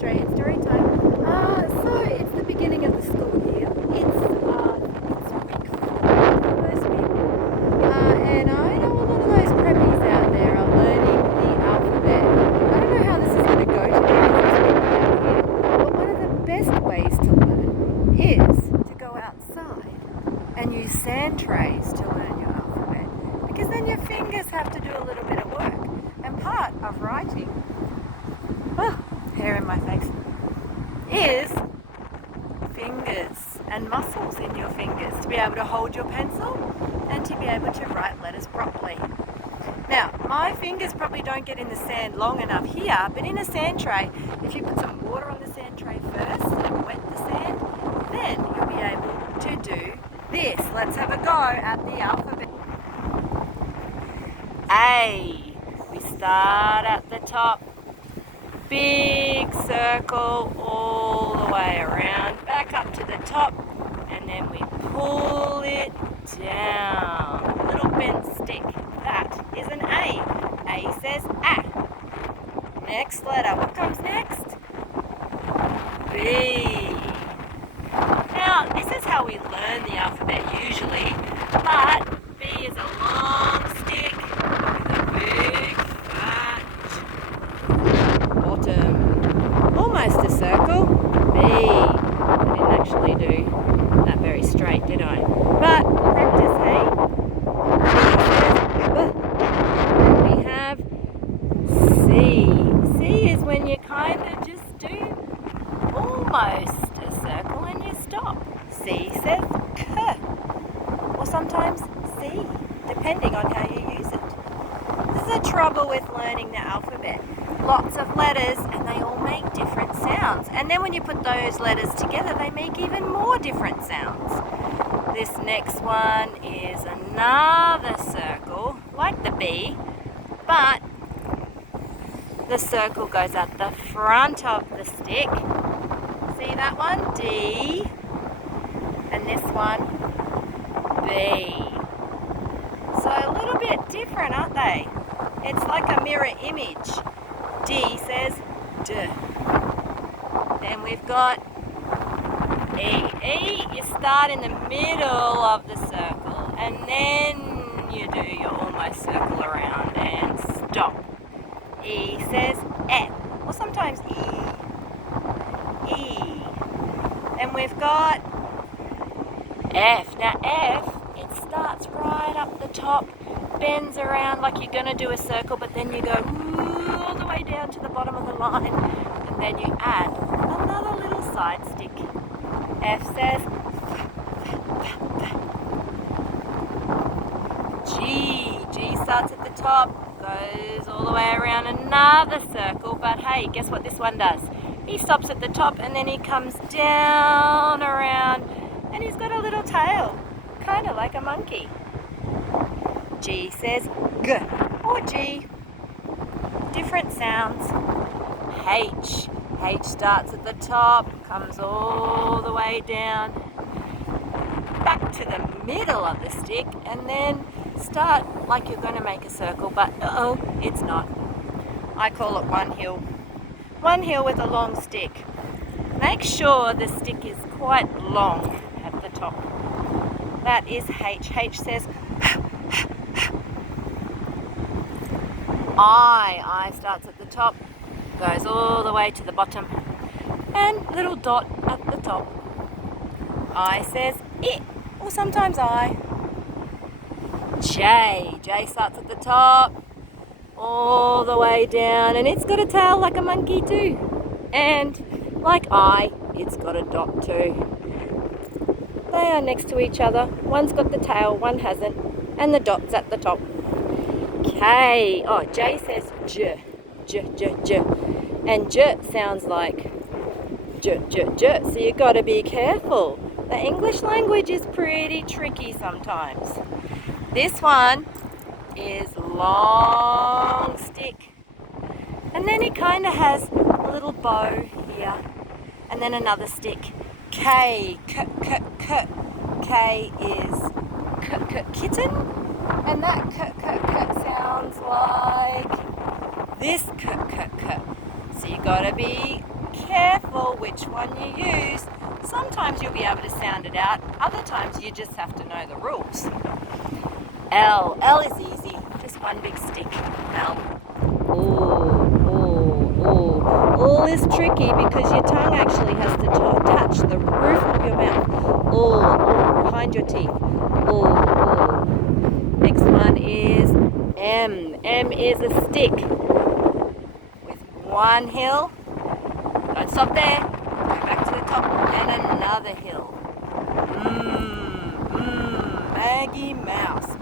Australian Storytime. So it's the beginning of the school year. It's week 4 for most people. And I know a lot of those preppies out there are learning the alphabet. I don't know how this is going to go today because it's windy out here. But one of the best ways to learn is to go outside and use sand trays to learn your alphabet. Because then your fingers have to do a little bit of work. And part of writing, hair in my face, is fingers and muscles in your fingers to be able to hold your pencil and to be able to write letters properly. Now, my fingers probably don't get in the sand long enough here, but in a sand tray, if you put some water on the sand tray first and wet the sand, then you'll be able to do this. Let's have a go at the alphabet. A. We start at the top, big circle all the way around, back up to the top, and then we pull it down. Little bent stick. That is an A. A says A. Next letter. What comes next? B. Now, this is how we learn the alphabet usually, but B is a long stick with a big fat bottom. Almost a circle. B. I didn't actually do that very straight, did I? But practice, hey? We have C. C is when you kind of just do almost a circle and you stop. C says K. Or sometimes C, depending on how you use it. This is the trouble with learning the alphabet. Lots of letters and they all make different sounds. And then when you put those letters together, they make even more different sounds. This next one is another circle, like the B, but the circle goes at the front of the stick. See that one? D. And this one, B. So a little bit different, aren't they? It's like a mirror image. D says D. Then we've got E. E, you start in the middle of the circle and then you do your almost circle around and stop. E says F, or sometimes E. E. And we've got F. Now F, it starts right up the top, bends around like you're going to do a circle, but then you go all the way down to the bottom of the line, and then you add another little side stick. F says G. G starts at the top, goes all the way around another circle, but hey, guess what this one does? He stops at the top and then he comes down around and he's got a little tail, kind of like a monkey. G says G or G. Different sounds. H. H starts at the top, comes all the way down, back to the middle of the stick, and then start like you're going to make a circle, but it's not. I call it one hill. One hill with a long stick. Make sure the stick is quite long at the top. That is H. H says I. I starts at the top, goes all the way to the bottom, and little dot at the top. I says it, or sometimes I. J. J starts at the top, all the way down, and it's got a tail like a monkey too. And like I, it's got a dot too. They are next to each other. One's got the tail, one hasn't, and the dot's at the top. K. Oh, J says J. J, J, J. And J sounds like J, J, J. So you've got to be careful. The English language is pretty tricky sometimes. This one is long stick. And then it kind of has a little bow here. And then another stick. K. K, K, K. K is K, K, kitten. And that K, K, K sounds like this K, K, K. So you gotta be careful which one you use. Sometimes you'll be able to sound it out. Other times you just have to know the rules. L. L is easy. Just one big stick. L. All is tricky because your tongue actually has to touch the roof of your mouth. All behind your teeth. All. Next one is M. M is a stick with one hill. Don't stop there. Go back to the top and another hill. Maggie Mouse.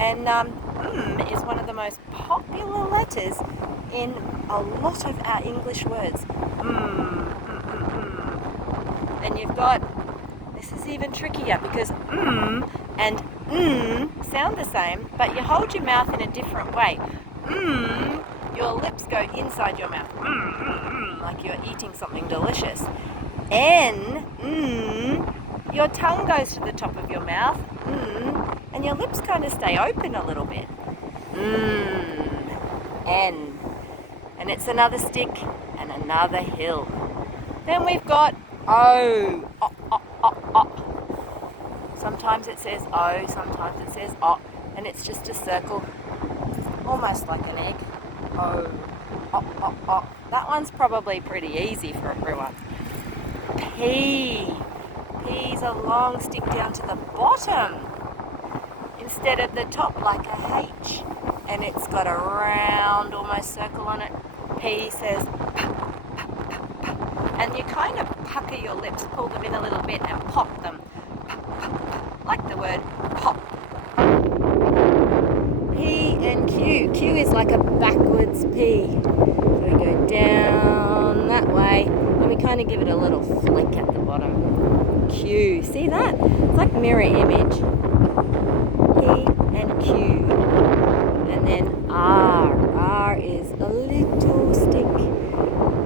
And is one of the most popular letters in a lot of our English words. Then you've got, this is even trickier because and sound the same, but you hold your mouth in a different way. Your lips go inside your mouth, like you're eating something delicious. N, your tongue goes to the top of your mouth, and your lips kind of stay open a little bit. N. And it's another stick and another hill. Then we've got O. Sometimes it says O, sometimes it says O, and it's just a circle, almost like an egg. O. That one's probably pretty easy for everyone. P. P's a long stick down to the bottom instead of the top like a H, and it's got a round almost circle on it. P says and you kind of pucker your lips, pull them in a little bit and pop them, like the word pop. P and Q. Q is like a backwards P. So we go down that way and we kind of give it a little flick at the bottom. Q. See that? It's like mirror image. P and Q. And then R. R is a little stick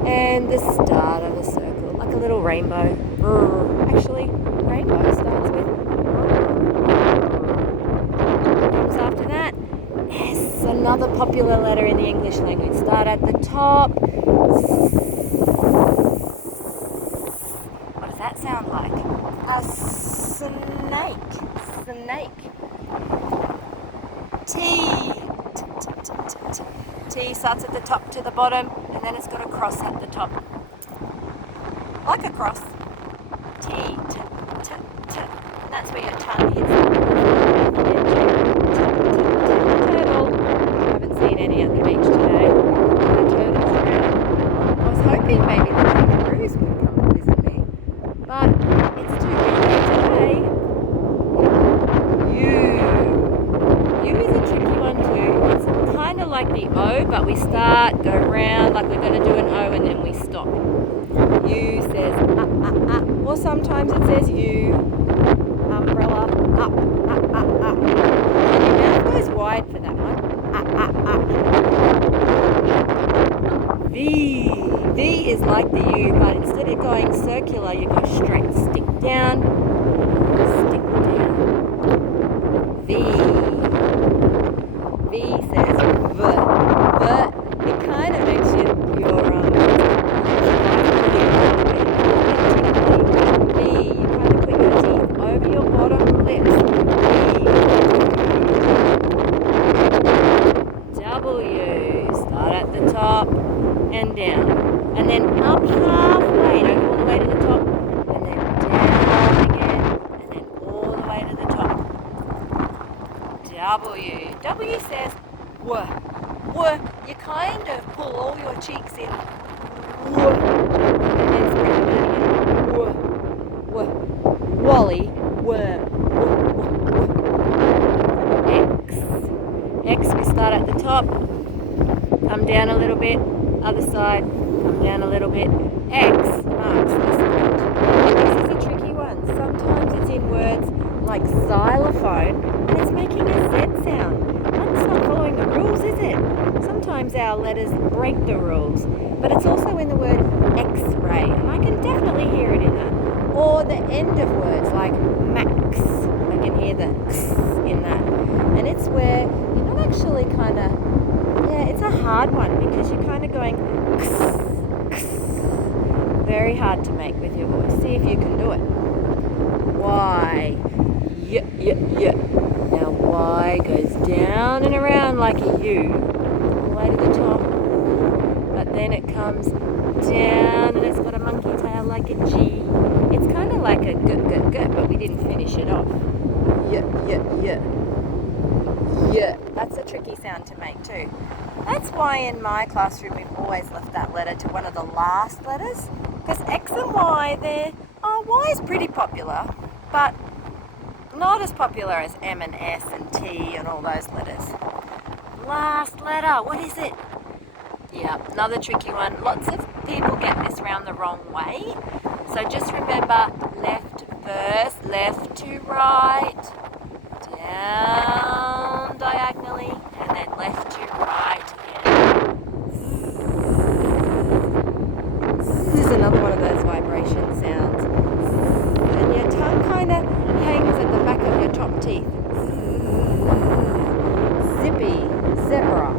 and the start of a circle, like a little rainbow. Actually, rainbow starts with comes after that. S, another popular letter in the English language. Start at the top. What does that sound like? A snake. Snake. T. T starts at the top to the bottom, and then it's got a cross at the top. Like a cross. T. That's where your tongue hits. Turtle. I haven't seen any at the beach today. No turtles around. I was hoping maybe the kangaroos would come and visit me, but it's too windy today. U is a tricky one too. It's kind of like the O, but we start, go round like we're going to do an O, and then we stop. U says or sometimes it says U. Umbrella, up. And your mouth goes wide for that one. V. V is like the U, but instead of going circular, you go straight. Stick down. V. V says V. V. It kind of makes your and down, and then up halfway, don't go all the way to the top, and then down again, and then all the way to the top. W. W says W. W. You kind of pull all your cheeks in. W. And then spread them out again. W. W. Wally. Worm. X. X, we start at the top, come down a little bit. Other side, come down a little bit. X marks the spot. This is a tricky one. Sometimes it's in words like xylophone and it's making a Z sound. That's not following the rules, is it? Sometimes our letters break the rules, but it's also in the word X-ray, and I can definitely hear it in that. Or the end of words like max. I can hear the X in that. And it's where you're not actually kind of, it's a hard one because you're kind of going very hard to make with your voice. See if you can do it. Y. Yeah, yeah, yeah. Now Y goes down and around like a U, all the way to the top. But then it comes down and it's got a monkey tail like a G. It's kind of like a g, but we didn't finish it off. Yeah, yeah, yeah. Yeah. That's a tricky sound to make too. That's why in my classroom we've always left that letter to one of the last letters. Because X and Y there, Y is pretty popular, but not as popular as M and S and T and all those letters. Last letter, what is it? Yeah, another tricky one. Lots of people get this round the wrong way. So just remember, left first, left to right, down diagonally, and then left to right again. This is another one of those vibration sounds. And your tongue kind of hangs at the back of your top teeth. Zippy, zebra.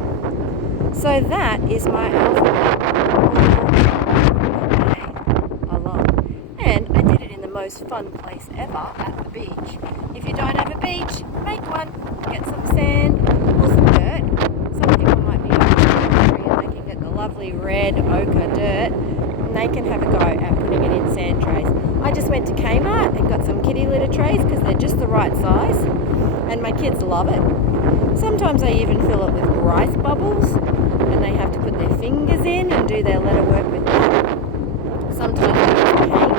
So that is my alphabet. And I did it in the most fun place ever, at the beach. If you don't have a beach, make one. Get some sand or some dirt. Some people might be over and they can get the lovely red ochre dirt and they can have a go at putting it in sand trays. I just went to Kmart and got some kitty litter trays because they're just the right size and my kids love it. Sometimes I even fill it with rice bubbles and they have to put their fingers in and do their letter work with that. Sometimes I use paint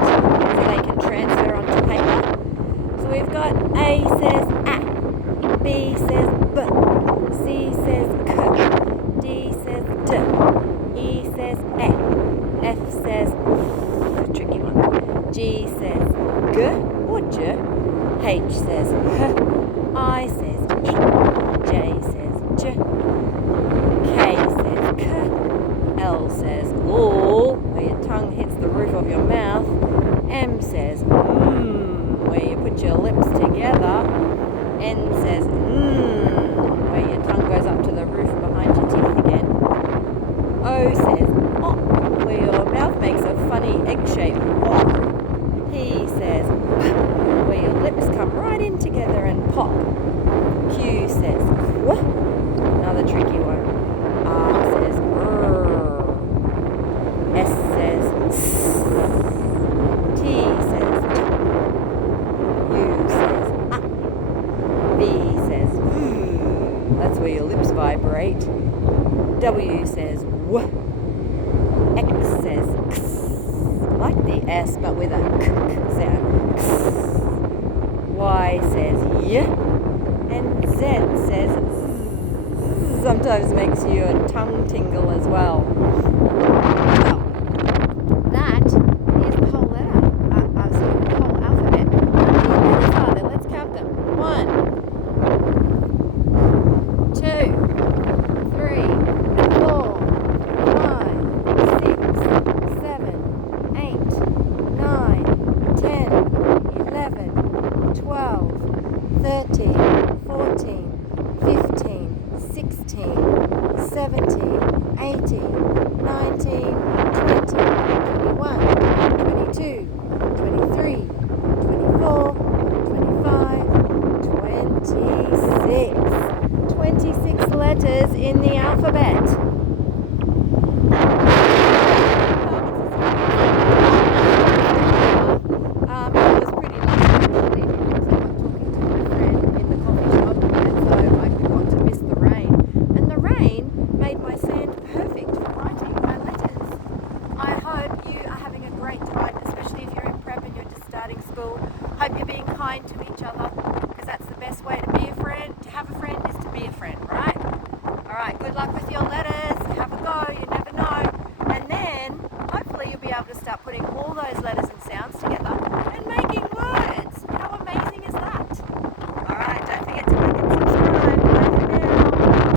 so they can transfer onto paper. So we've got A says A, B says B, C says K, D says D, E says E, F says tricky one, G says G or J, H says H, I says I, J says J, K says K, L says L, where your tongue hits the roof of your mouth, M says where you put your lips together, N says where your tongue goes up to the roof behind your teeth again, O says oh, where your mouth makes a funny egg shape, oh. P says where your lips come right in together and pop, Q says Qu, another tricky one, R says R, S says S, T says T, U says A, V says V, that's where your lips vibrate, W says W, X says X, like the S but with a K sound, X, Y says Y, and Z says Z, sometimes makes your tongue tingle as well. Well, that is the whole letter, the whole alphabet. How many letters are there? Let's count them. 1, 2, 3, 4, 5, 6, 7, 8, 9, 10, 11, 12, 13, 14, 15, 16, 17, 18, 19, 20, 21, 22, 23, 24, 25, 26. 26 letters in the alphabet. It was pretty lucky actually because I got talking to my friend in the coffee shop and so I forgot to miss the rain. And the rain made my sand perfect for writing my letters. I hope you are having a great time, especially if you're in prep and you're just starting school. Hope you're being kind to each other because that's the best way to be a friend. To have a friend is to be a friend, right? Alright, good luck with your letters. Have a go, you never know. And then hopefully you'll be able to start putting all those letters